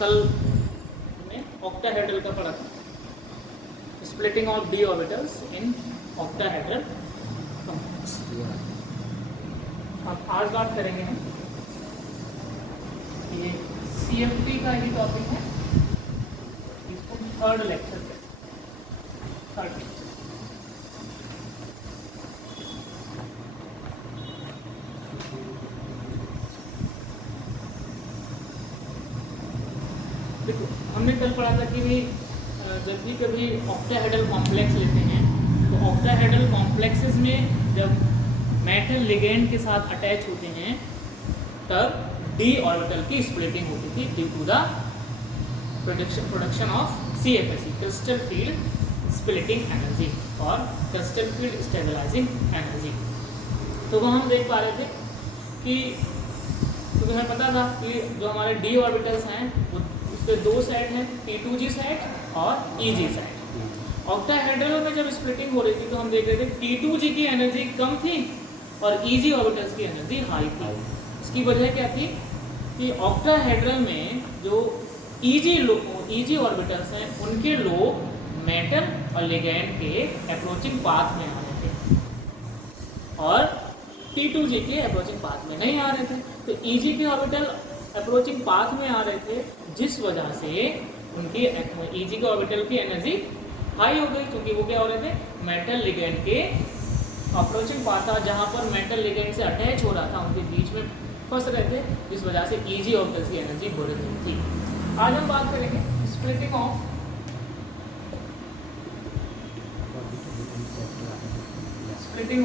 कल हमने ऑक्टाहेड्रल का पढ़ा था, splitting of D orbitals in octahedral complex. अब आज बात करेंगे हम, ये CFT का ही टॉपिक है, इसको थर्ड लेक्चर पे, थर्ड लेक्चर। देखो हमने कल पढ़ा था कि भाई जब भी कभी ऑक्टाहेड्रल कॉम्प्लेक्स लेते हैं तो ऑक्टाहेड्रल कॉम्प्लेक्सेस में जब मेटल लिगेंड के साथ अटैच होते हैं तब डी ऑर्बिटल की स्प्लिटिंग होती थी due to the production of CFSE, crystal field splitting energy और क्रिस्टल फील्ड स्टेबलाइजिंग एनर्जी। तो वो हम देख पा रहे थे कि तो हमें पता था कि जो हमारे डी ऑर्बिटल्स हैं वो उसके दो साइड हैं, P2G साइड और EG साइड। ऑक्टाहेड्रल में जब स्प्लिटिंग हो रही थी तो हम देख रहे थे P2G की एनर्जी कम थी और EG ऑर्बिटल्स की एनर्जी हाई थी। इसकी वजह क्या थी कि ऑक्टाहेड्रल में जो EG ऑर्बिटल्स हैं उनके लोब मेटल और लिगैंड के अप्रोचिंग पाथ में आ रहे थे और P2G के अप्रोचिंग पाथ में नहीं आ रहे थे। तो EG के ऑर्बिटल अप्रोचिंग पाथ में आ रहे थे, जिस वजह से उनकी EG के ऑर्बिटल की एनर्जी हाई हो गई, क्योंकि वो क्या हो रहे थे, मेटल लिगैंड के अप्रोचिंग पाथ था जहाँ पर मेटल लिगैंड से अटैच हो रहा था, उनके बीच में फंस रहे थे, जिस वजह से EG ऑर्बिटल्स की एनर्जी बढ़ रही थी। आज हम बात करेंगे splitting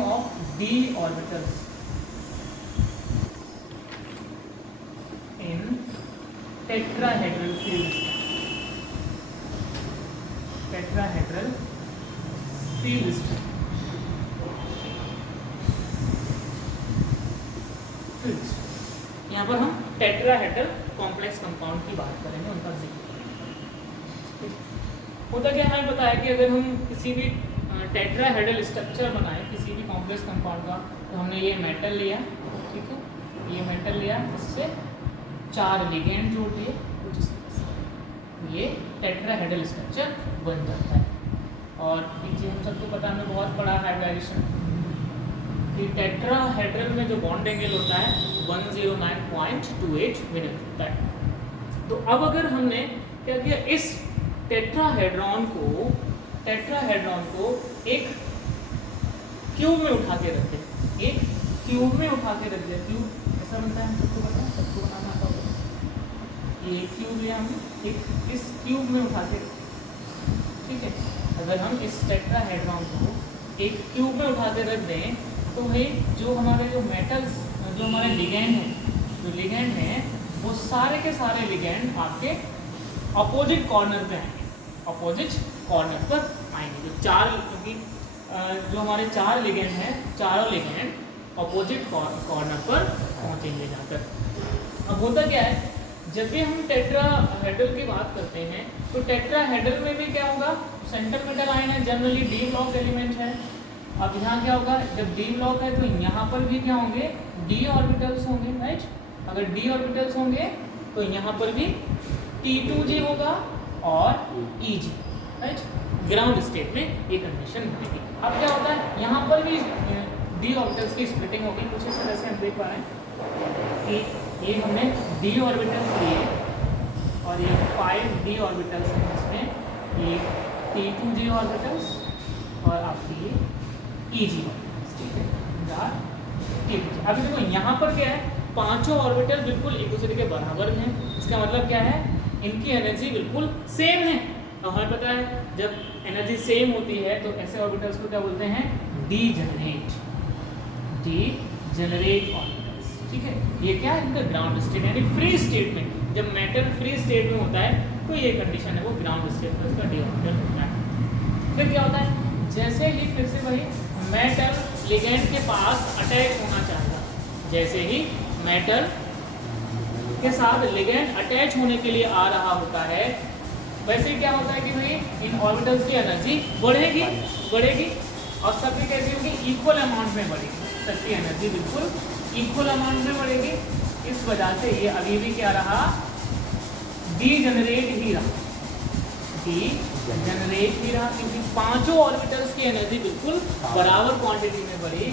of D orbitals in tetrahedral fields. Tetrahedral fields यहाँ पर हम टेट्राहेड्रल कॉम्प्लेक्स कंपाउंड की बात करेंगे, उनका जिक्र होता क्या है बताया कि अगर हम किसी भी टेट्राहेड्रल स्ट्रक्चर बनाए किसी भी कॉम्प्लेक्स कंपाउंड का, तो हमने ये मेटल लिया, ठीक है, ये मेटल लिया, इससे 4 लिगेंड जोड़ दिए, कुछ इस तरह से ये टेट्राहेड्रल स्ट्रक्चर बन जाता है। और एक चीज़ हम सबको पता है, बहुत बड़ा हाइब्रिडेशन कि टेट्राहेड्रल में जो बॉन्ड एंगल होता है 109.28 मिनट होता है। तो अब अगर हमने क्या किया, इस टेट्राहेड्रॉन को एक क्यूब में उठा के रख दिया, एक क्यूब में उठा के रख दिया। क्यूब ऐसा बनता है, सबको पता है, सबको बनाना आता होगा। ये क्यूब लिया हमने, एक इस क्यूब में उठा के, ठीक है, अगर हम इस टेट्राहेड्रॉन को एक क्यूब में उठा के रख दें तो भाई जो हमारे जो मेटल्स जो हमारे लिगेंड हैं वो सारे के सारे लिगेंड आपके अपोजिट कॉर्नर पे आएंगे, अपोजिट कॉर्नर पर आएंगे। जो 4 क्योंकि जो हमारे 4 लिगेंड हैं, चारों लिगेंड अपोजिट कॉर्नर पर पहुंचेंगे जाकर। अब होता क्या है, जब भी हम टेट्राहेड्रल की बात करते हैं तो टेट्राहेड्रल में भी क्या होगा, सेंटर मेटल आयन है, जनरली डी ब्लॉक एलिमेंट है। अब यहाँ क्या होगा, जब डी ब्लॉक है तो यहाँ पर भी क्या होंगे, डी ऑर्बिटल्स होंगे, राइट। अगर डी ऑर्बिटल्स होंगे तो यहाँ पर भी T2G होगा और EG, राइट। ग्राउंड स्टेट में ये कंडीशन बनेगी। अब क्या होता है, यहाँ पर भी डी ऑर्बिटल्स की स्प्लिटिंग होगी, कुछ इस तरह से हम देख पा रहे हैं कि ये हमने डी ऑर्बिटल्स लिए और ये 5 डी ऑर्बिटल्स हैं, इसमें ये T2G ऑर्बिटल्स और आपकी ये EG ऑर्बिटल्स, ठीक है। अभी देखो यहाँ पर क्या है, पांचों ऑर्बिटल बिल्कुल एक दूसरे के बराबर हैं। इसका मतलब क्या है, इनकी एनर्जी बिल्कुल सेम है। और हमें पता है जब एनर्जी सेम होती है तो ऐसे ऑर्बिटल्स को क्या बोलते हैं, डीजेनरेट ऑर्बिटल्स, ठीक है। ये क्या है, इनका ग्राउंड स्टेट यानी फ्री स्टेट में, जब मेटल फ्री स्टेट में होता है तो ये कंडीशन है, वो ग्राउंड स्टेट में उसका डी ऑर्बिटल होता है। फिर क्या होता है, जैसे ही फिर से वही मेटल लिगेंड के पास अटैच होना चाहेगा, जैसे ही मेटल के साथ लिगेंड अटैच होने के लिए आ रहा होता है, वैसे क्या होता है कि भाई इन ऑर्बिटल्स की एनर्जी बढ़ेगी और सबकी कैसी होगी, इक्वल अमाउंट में बढ़ेगी, सबकी एनर्जी बिल्कुल इक्वल अमाउंट में बढ़ेगी। इस वजह से ये अभी भी क्या रहा, डीजेनरेट ही रहा, डीजेनरेट ही रहा, क्योंकि पांचों ऑर्बिटल्स की एनर्जी बिल्कुल बराबर क्वांटिटी में बढ़ी,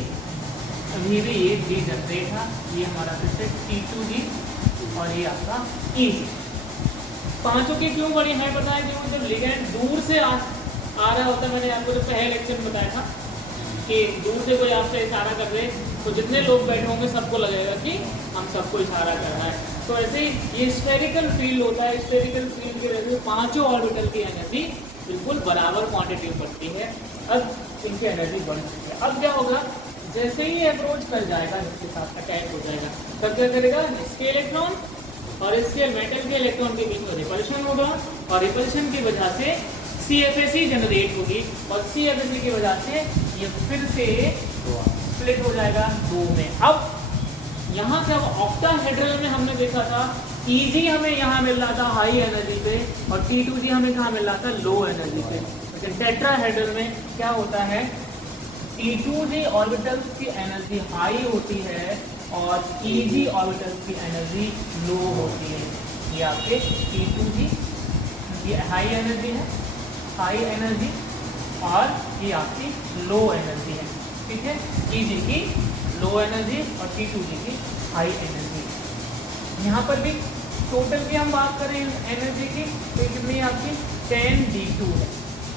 अभी भी ये डीजेनरेट था। ये हमारा फिर से T2G और ये आपका EG। पांचों के क्यों बढ़ी है पता है क्यों? जब लिगैंड दूर से आ रहा होता है, मैंने आपको जो पहले लेक्चर में बताया था कि दूर से कोई आपसे इशारा कर रहे तो जितने लोग बैठे होंगे सबको लगेगा कि हम सबको इशारा कर रहा है। तो ऐसे ही ये स्फेरिकल फील्ड होता है, स्फेरिकल फील्ड की वजह से पांचों ऑर्बिटल की एनर्जी बिल्कुल बराबर क्वांटिटी में बढ़ती है। अब इनकी एनर्जी बढ़ चुकी है। अब क्या होगा, जैसे ही अप्रोच कर जाएगा इसके साथ अटैक हो जाएगा, तब क्या करेगा, इसके इलेक्ट्रॉन और इसके मेटल के इलेक्ट्रॉन के बीच में रिपल्शन होगा और रिपल्शन की वजह से CFSE जनरेट होगी और CFSE की वजह से ये फिर से स्प्लिट हो जाएगा दो में। अब यहाँ क्या ऑक्टाहेड्रल में हमने देखा था EG हमें यहाँ मिल रहा था हाई एनर्जी पे और T2G हमें कहाँ मिल रहा था लो एनर्जी पे। लेकिन टेट्राहेड्रल में क्या होता है, T2G ऑर्बिटल्स की एनर्जी हाई होती है और EG ऑर्बिटल्स की एनर्जी लो होती है। ये आपके T2G ये हाई एनर्जी है, हाई एनर्जी, और ये आपकी लो एनर्जी है, ठीक है। EG की लो एनर्जी और T2G की हाई एनर्जी। यहाँ पर भी टोटल की हम बात करें एनर्जी की तो कितनी आपकी 10D2 है,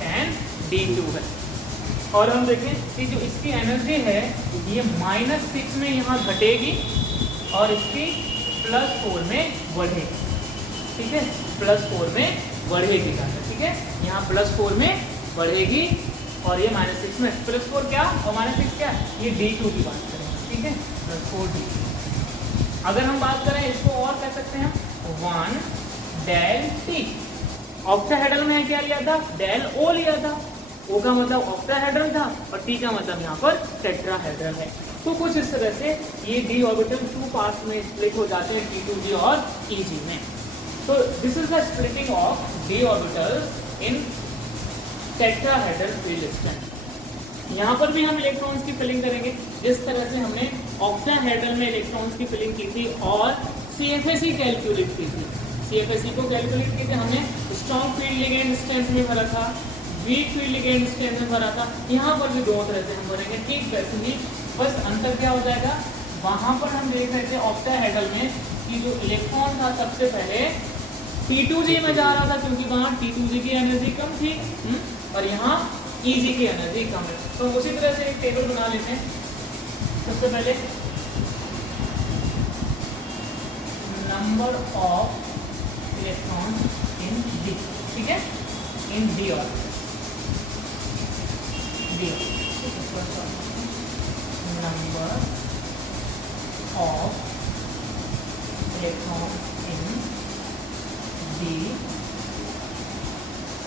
10D2 है। और हम देखें कि जो इसकी एनर्जी है ये -6 में यहाँ घटेगी और इसकी +4 में बढ़ेगी, ठीक है, +4 में बढ़ेगी, ठीक है। यहाँ +4 में बढ़ेगी और ये -6 में, +4 क्या और -6 क्या, ये D2 की बात करें, ठीक है, +4D। अगर हम बात करें इसको और कह सकते हैं 1del-T। ऑक्टाहेड्रल में क्या लिया था, del-O लिया था, O का मतलब ऑक्टाहेड्रल था और T का मतलब यहाँ पर टेट्राहेड्रल है। तो कुछ इस तरह से ये d ऑर्बिटल 2 पार्ट्स में स्प्लिट हो जाते हैं, T2G और EG में। तो this is the splitting of d orbitals in tetrahedral field strength. यहाँ पर भी हम इलेक्ट्रॉन्स की फिलिंग करेंगे जिस तरह से हमने ऑक्टाहेड्रल में इलेक्ट्रॉन्स की फिलिंग की थी और CFSE कैलकुलेट की थी। CFSE को कैलकुलेट की थी हमने, स्ट्रॉन्ग फील्ड लिगेंड स्ट्रेंथ में भरा था, वीक फील्ड लिगेंड स्ट्रेंथ में भरा था। यहाँ पर भी दोनों तरह से हम भरेंगे, ठीक वैसे ही, बस अंतर क्या हो जाएगा, वहाँ पर हम देख रहे थे ऑक्टाहेड्रल में कि जो इलेक्ट्रॉन था सबसे पहले T2G में जा रहा था क्योंकि वहाँ T2G की एनर्जी कम थी और यहाँ EG की एनर्जी कम है। तो उसी तरह से एक टेबल बना लेते हैं। सबसे पहले number of electron in D, ठीक है, इन D orbital, number of electron in D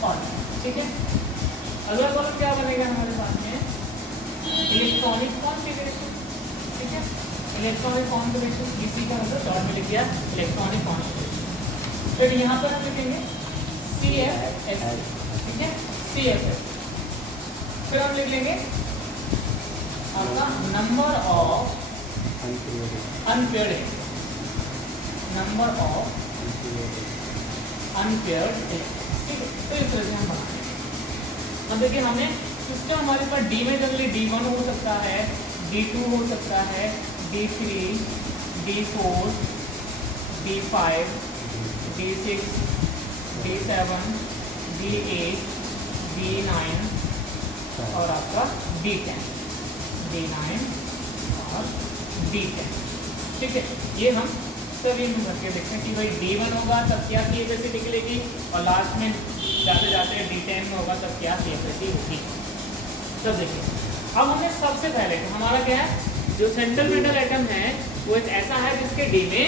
orbital, ठीक है। अगला कॉलम क्या बनेगा हमारे पास में, इलेक्ट्रॉनिक कॉन्फ़िगरेशन, ठीक है, इलेक्ट्रॉनिक कॉन्फ़िगरेशन, इसी का मतलब शॉर्ट में लिख दिया इलेक्ट्रॉनिक कॉन्फ़िगरेशन। फिर यहाँ पर हम लिखेंगे CFS, ठीक है, CFS। फिर हम लिख लेंगे आपका number of unpaired, number of unpaired, ठीक है। तो इस तरह से हम बनाएंगे। अब देखिए हमने सिस्टम हमारे पास D में जनरली D1 हो सकता है, D2 हो सकता है, D3, D4, D5, D6, D7, D8, D9 और आपका D10, D9 और D10, ठीक है। ये हम सभी में भर के देखते हैं कि भाई D1 होगा तब क्या CFSE निकलेगी और लास्ट में जाते जाते D10 में होगा तब क्या CFSE होगी। तो देखिए अब हमें सबसे पहले तो हमारा क्या है, जो सेंट्रल मेटल एटम है वो एक ऐसा है जिसके D में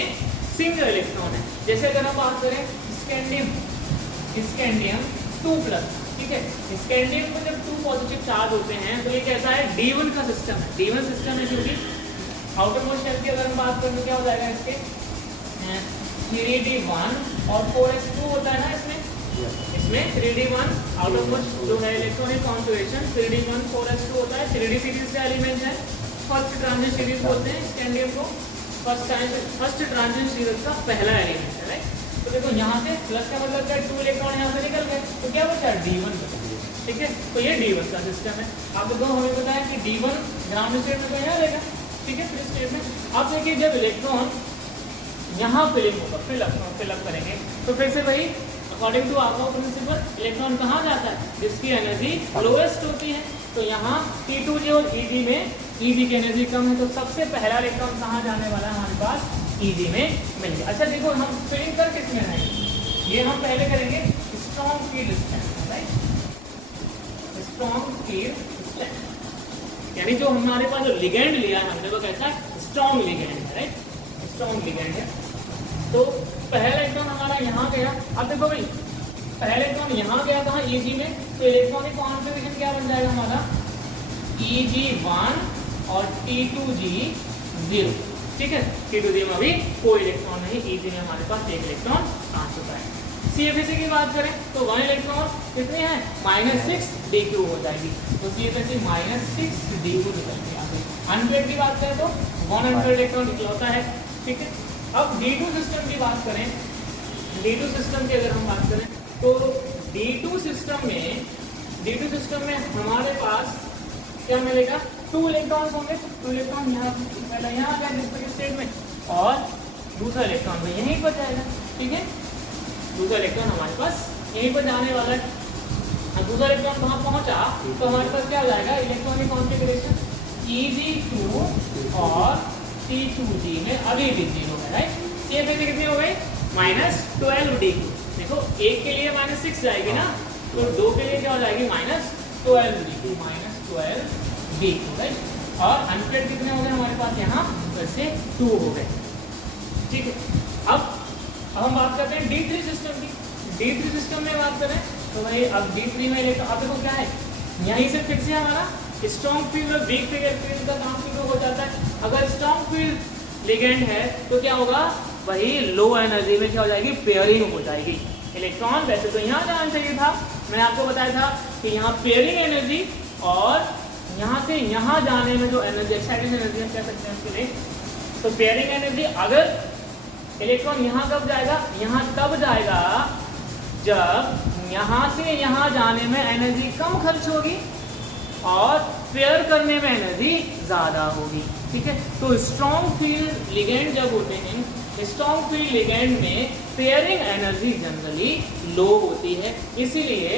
सिंगल इलेक्ट्रॉन है। जैसे अगर हम बात करें स्कैंडियम, स्कैंडियम 2+, ठीक है, स्कैंडियम में जब 2 पॉजिटिव चार्ज होते हैं तो ये कैसा है, D1 का सिस्टम है, D1 सिस्टम है, क्योंकि आउटर मोस्ट शेल की अगर हम बात करें तो क्या हो जाएगा, इसके 3D1 और 4s2 होता है ना इसमें 3D1 आउटर मोस्ट जो है इलेक्ट्रॉनिक कॉन्फ़िगरेशन 3D1 4s2 होता है। 3D सीरीज का एलिमेंट है, फर्स्ट ट्रांजिट सीरीज बोलते हैं स्कैंडियम को, फर्स्ट ट्रांजिट सीरीज का पहला एलिमेंट है, राइट। तो देखो यहाँ से प्लस का मतलब क्या, 2 इलेक्ट्रॉन यहाँ से निकल गए, तो क्या बचा, D1 बचा। ठीक है, तो ये D1 का सिस्टम है। अब देखो हमें पता है कि D1 ग्राउंड स्टेट में तो यहाँ रहेगा। ठीक है, फ्री स्टेट में। अब देखिए जब इलेक्ट्रॉन यहाँ फिलिप होगा, फिलअप करेंगे, तो फिर से वही अकॉर्डिंग टू आर्गो प्रिंसिपल इलेक्ट्रॉन कहाँ जाता है, जिसकी एनर्जी लोएस्ट होती है। तो यहाँ T2G और Eg में Eg की एनर्जी कम है, तो सबसे पहला इलेक्ट्रॉन कहाँ जाने वाला है हमारे पास, Eg में मिल गया। अच्छा देखो हम फिलिंग कर किस में रहेंगे, ये हम पहले करेंगे strong field strength, right, strong field strength, यानी जो हमारे पास जो लिगेंड लिया है हमने वो कैसा स्ट्रॉन्ग लिगेंड है, राइट, स्ट्रॉन्ग लिगेंड है। तो पहला इलेक्ट्रॉन हमारा यहाँ गया। अब देखो भाई पहला इलेक्ट्रॉन यहाँ गया कहाँ, Eg में, तो इलेक्ट्रॉनिक कॉन्फ़िगरेशन क्या बन जाएगा हमारा, Eg1 और T2G0। ठीक है, T2G में अभी कोई इलेक्ट्रॉन नहीं, Eg में हमारे पास एक इलेक्ट्रॉन आ चुका है। CFSE की बात करें तो 1 इलेक्ट्रॉन कितनी है, -6 dq हो जाएगी, तो CFSE -6 dq निकलती है। अनपेड की बात करें तो 100 इलेक्ट्रॉन निकलता है। ठीक है, अब D2 सिस्टम की बात करें, D2 सिस्टम की अगर हम बात करें तो D2 सिस्टम में हमारे पास क्या मिलेगा, 2 इलेक्ट्रॉन्स होंगे। 2 इलेक्ट्रॉन यहाँ पहले यहाँ आ जाएगा स्टेट में, और दूसरा इलेक्ट्रॉन भी यहीं पर जाएगा। ठीक है, दूसरा इलेक्ट्रॉन हमारे पास यहीं पर जाने वाला है। दूसरा इलेक्ट्रॉन वहाँ पहुँचा तो हमारे पास क्या हो जाएगा, इलेक्ट्रॉनिक कॉन्फ़िगरेशन Eg2 और T2G में अभी भी 0 है, राइट। CFSE कितनी हो गई, -12 dq। देखो एक के लिए -6 जाएगी ना, तो 2 के लिए क्या हो जाएगी, -12 dq, राइट। और अनपेड कितने हो गए हमारे पास यहाँ, वैसे 2 हो गए। ठीक है, अब हम बात करते हैं D3 सिस्टम की। D3 सिस्टम में बात करें तो भाई अब D3 में इलेक्ट्रॉन, अब देखो क्या है, यहीं से फिर से हमारा स्ट्रॉन्ग फील्ड और वीक फील्ड का काम शुरू हो जाता है। अगर स्ट्रॉन्ग फील्ड लिगेंड है तो क्या होगा, वही लो एनर्जी में क्या हो जाएगी, पेयरिंग हो जाएगी। इलेक्ट्रॉन वैसे तो यहाँ जाना चाहिए था, मैंने आपको बताया था कि यहाँ पेयरिंग एनर्जी और यहाँ से यहाँ जाने में जो एनर्जी, एक्साइटिंग एनर्जी हम कह सकते हैं उसके लिए, तो पेयरिंग एनर्जी अगर इलेक्ट्रॉन यहाँ कब जाएगा, यहाँ तब जाएगा जब यहाँ से यहाँ जाने में एनर्जी कम खर्च होगी और पेयर करने में एनर्जी ज़्यादा होगी। ठीक है, तो स्ट्रॉन्ग फील्ड लिगेंड जब होते हैं, स्ट्रॉन्ग फील्ड लिगेंड में पेयरिंग एनर्जी जनरली लो होती है, इसीलिए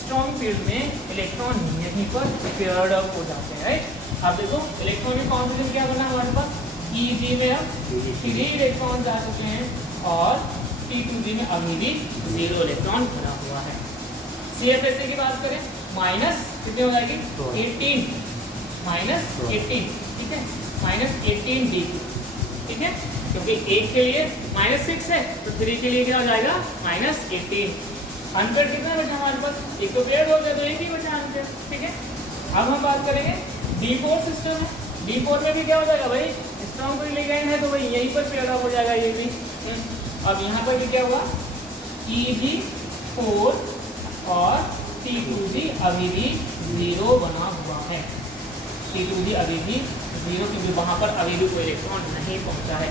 स्ट्रॉन्ग फील्ड में इलेक्ट्रॉन यहीं पर पेयर्ड अप हो जाते हैं, राइट। अब देखो इलेक्ट्रॉनिक कॉन्फ़िगरेशन क्या बना हमारे पास, Eg में अब 3 इलेक्ट्रॉन जा चुके हैं और T2G में अभी भी 0 इलेक्ट्रॉन बना हुआ है। CFSE की बात करें, माइनस कितनी हो जाएगी, 18 -18। ठीक है, -18 dq। ठीक है, क्योंकि एक के लिए -6 है तो 3 के लिए क्या हो जाएगा, -18। अनपेड कितना बचा हमारे पास, एक तो पेयर्ड हो गया तो एक ही बचा अनपेड। ठीक है, अब हम बात करेंगे D4 सिस्टम है। D4 में भी क्या हो जाएगा भाई, स्ट्रॉन्ग फील्ड लिगेंड है तो भाई यहीं पर पेयर अप हो जाएगा ये भी। अब यहाँ पर भी क्या होगा, Eg4 और T2G अभी भी 0 बना हुआ है। T2G अभी भी 0, क्योंकि वहाँ पर अभी भी कोई इलेक्ट्रॉन नहीं पहुँचा है।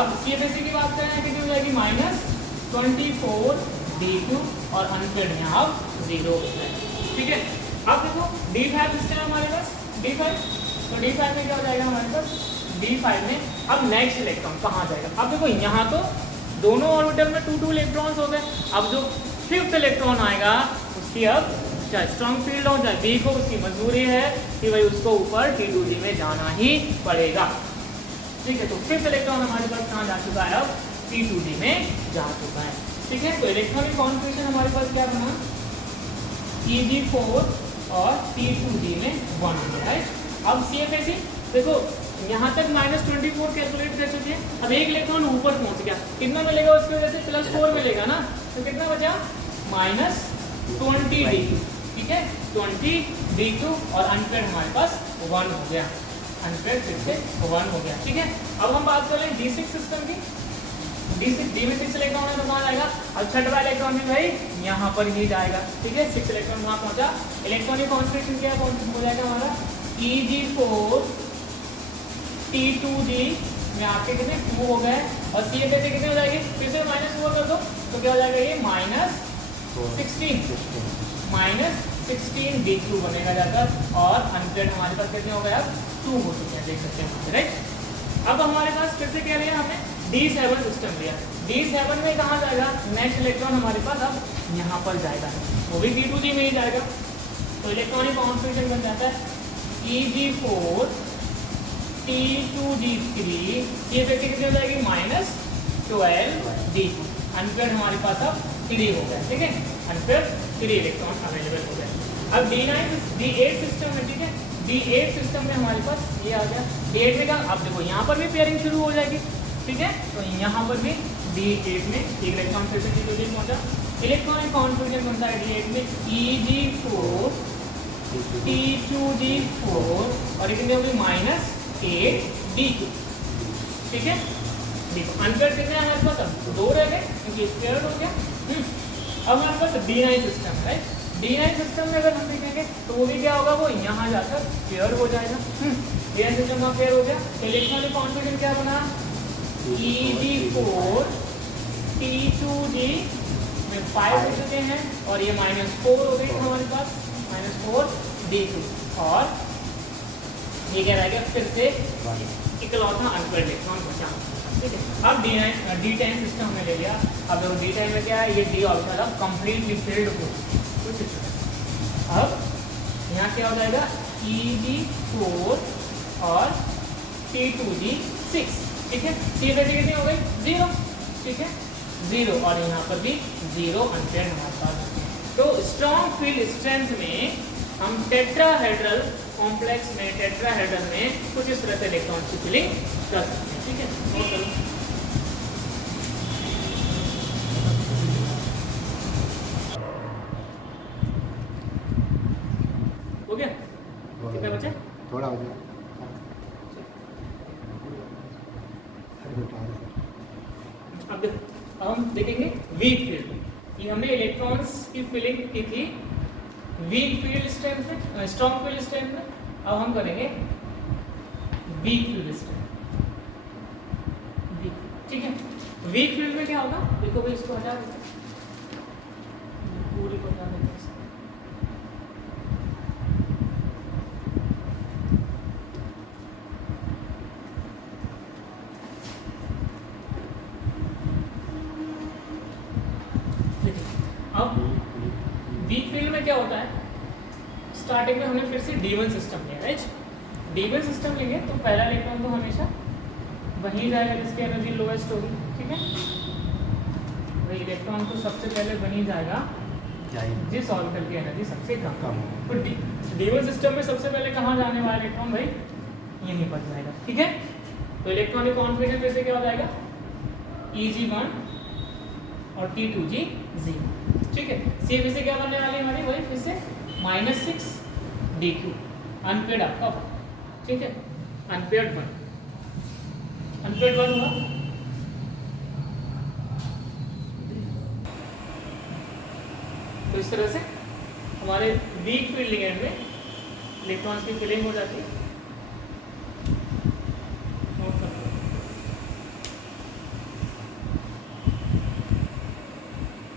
अब CFSE की बात करें कितनी हो जाएगी, -24 dq और अनपेड यहाँ अब 0 होता है। ठीक है, अब देखो D5 सिस्टम है हमारे पास, D5, तो D5 में क्या हो जाएगा हमारे पास, D5 में अब नेक्स्ट इलेक्ट्रॉन कहाँ जाएगा। अब देखो यहाँ तो दोनों ऑर्बिटल में 2 इलेक्ट्रॉन्स हो गए। अब जो 5th इलेक्ट्रॉन आएगा उसकी अब चाहे स्ट्रॉन्ग फील्ड हो चाहे वीक हो, उसकी मजबूरी है कि भाई उसको ऊपर T2G में जाना ही पड़ेगा। ठीक है, तो 5th इलेक्ट्रॉन हमारे पास कहाँ जा चुका है, अब T2G में जा चुका है। ठीक है, तो इलेक्ट्रॉनिक कॉन्फ़िगरेशन हमारे पास क्या बना, Eg4 और T2G में 1 है। अब CFSE देखो यहाँ तक -24 कैलकुलेट कर चुके हैं। अब एक इलेक्ट्रॉन ऊपर पहुँच गया, कितना मिलेगा उसकी वजह से, +4 मिलेगा ना, तो कितना बचा, -20 dq। ठीक है, 20 dq और अनपेड हमारे पास 1 हो गया, अनपेड फिर से 1 हो गया। ठीक है, अब हम बात कर लें D6 सिस्टम की। D में 6 इलेक्ट्रॉन है तो कहाँ जाएगा, अब 6वां इलेक्ट्रॉन भी भाई यहाँ पर ही जाएगा। ठीक है, 6 इलेक्ट्रॉन वहाँ पहुँचा। इलेक्ट्रॉनिक कॉन्फ़िगरेशन क्या हो जाएगा हमारा, Eg4 T2G में आपके कितने 2 हो गए और CFSE कितने हो जाएगी, फिर से -4 कर दो तो क्या हो जाएगा ये -16 d3 बनेगा जाकर, और अनपेयर्ड हमारे पास कितने हो गए अब 2 हो चुके हैं, देख सकते हैं राइट। अब हमारे पास फिर से क्या लिया हमने D7 सिस्टम लिया। D7 में कहाँ जाएगा नेक्स्ट इलेक्ट्रॉन हमारे पास अब यहाँ पर जाएगा, वो भी T2G में ही जाएगा। तो इलेक्ट्रॉनिक कॉन्फ़िगरेशन बन जाता है Eg4 T2G3, ये वैसे कितनी हो जाएगी -12 D2। अनपेयर्ड हमारे पास अब 3 हो गया, ठीक है, अनपेयर्ड 3 इलेक्ट्रॉन अवेलेबल हो गए। अब D8 सिस्टम में, ठीक है, D8 सिस्टम में हमारे पास ये आ गया। D8 में क्या, अब देखो यहाँ पर भी पेयरिंग शुरू हो जाएगी, ठीक है, तो यहाँ पर भी D8 में एक इलेक्ट्रॉन फिर से T2G पहुंचा। इलेक्ट्रॉनिक कॉन्फ़िगरेशन बनता है D8 में Eg4 T2G4, और ये कितनी होगी -8 D2, ठीक है। देखो अनपेयर्ड कितने हैं हमारे पास, अब 2 रह गए क्योंकि पेयर्ड हो गया। अब हमारे पास D9 सिस्टम है। D9 सिस्टम में अगर हम देखेंगे तो वो भी क्या होगा, वो यहाँ जाकर पेयर हो जाएगा। D9 सिस्टम का पेयर हो गया, इलेक्ट्रॉनिक कॉन्फ़िगरेशन क्या बना Eg4 T2G में 5 हो चुके हैं, और ये -4 हो गई हमारे पास -4 D2, और ये क्या रहेगा फिर से इकलौता अनपेयर्ड इलेक्ट्रॉन बचा, ठीक है। अब D10 सिस्टम में ले लिया। अब देखो D10 में क्या है, ये D ऑर्बिटल अब कंप्लीटली फिल्ड हो कुछ। अब यहाँ क्या हो जाएगा Eg4 और T2G6, ठीक है। सी कितनी हो गई 0, ठीक है 0, और यहाँ पर भी 0 अनपेयर्ड हमारे पास। तो स्ट्रॉन्ग फील्ड स्ट्रेंथ में हम टेट्राहेड्रल कॉम्प्लेक्स में, टेट्राहेड्रल में कुछ इस तरह से इलेक्ट्रॉन की फिलिंग कर सकते हैं, ठीक है। नोट करो। हो गया, कितने बचे, थोड़ा हो गया। अब हम देखेंगे वीक फील्ड। ये हमने इलेक्ट्रॉन्स की फिलिंग की थी वीक फील्ड स्ट्रेंथ में, स्ट्रॉन्ग फील्ड स्ट्रेंथ में। अब हम करेंगे वीक फील्ड स्ट्रेंथ, ठीक है। वीक फील्ड में क्या होगा, देखो भाई इसको हटा देते हैं, पूरी को हटा देते हैं। अब वीक फील्ड में क्या होता है, स्टार्टिंग में हमने फिर से D1 सिस्टम लिया, राइट। D1 सिस्टम लेंगे तो पहला इलेक्ट्रॉन तो हमेशा वहीं जाएगा जिसकी एनर्जी लोएस्ट होगी, ठीक है। वही इलेक्ट्रॉन तो सबसे पहले वहीं जाएगा जिस ऑर्बिटल की एनर्जी सबसे कम हो। तो D1 सिस्टम में सबसे पहले कहाँ जाने वाला इलेक्ट्रॉन, भाई यहीं पर जाएगा, ठीक है। तो इलेक्ट्रॉनिक कॉन्फ़िगरेशन फिर से क्या हो जाएगा Eg1 और T2G0, ठीक है। सी फिर से क्या बनने वाली है हमारी, वही फिर से -6 D3 अनपेयर्ड आपका, ठीक है, अनपेयर्ड 1 हुआ। तो इस तरह से हमारे वीक फील्ड लिगेंड में इलेक्ट्रॉन्स की फिलिंग हो जाती है।